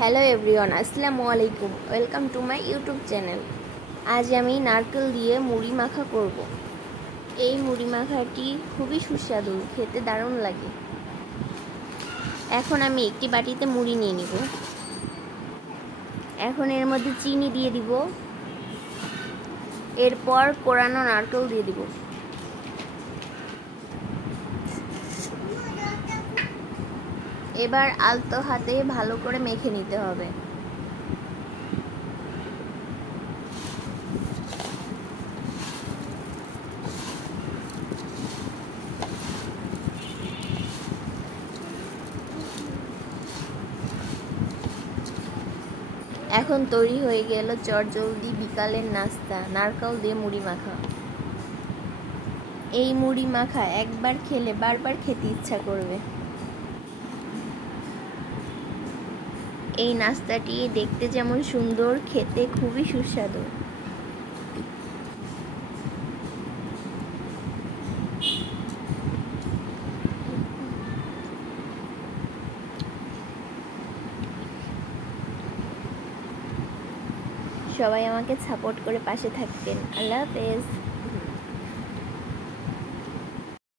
Hello everyone, আসসালামু আলাইকুম। Welcome to my YouTube channel. আজ আমি নারকেল দিয়ে মুড়ি মাখা করব। এই মুড়ি মাখাটি খুবই সুস্বাদু, খেতে দারুণ লাগে। এখন আমি একটি বাটিতে মুড়ি নিয়ে নিব। এখন এর মধ্যে চিনি দিয়ে দিব, এরপর কোরানো নারকেল দিয়ে দিব। এবার আলতো হাতে ভালো করে মেখে নিতে হবে। এখন তৈরি হয়ে গেল চটজলদি বিকালের নাস্তা, নারকেল দিয়ে মুড়ি মাখা। এই মুড়ি মাখা একবার খেলে বারবার খেতে ইচ্ছা করবে। এই নাস্তাটি দেখতে যেমন সুন্দর, খেতে খুবই সুস্বাদু। সবাই আমাকে সাপোর্ট করে পাশে থাকবেন। আল্লাহ হাফেজ।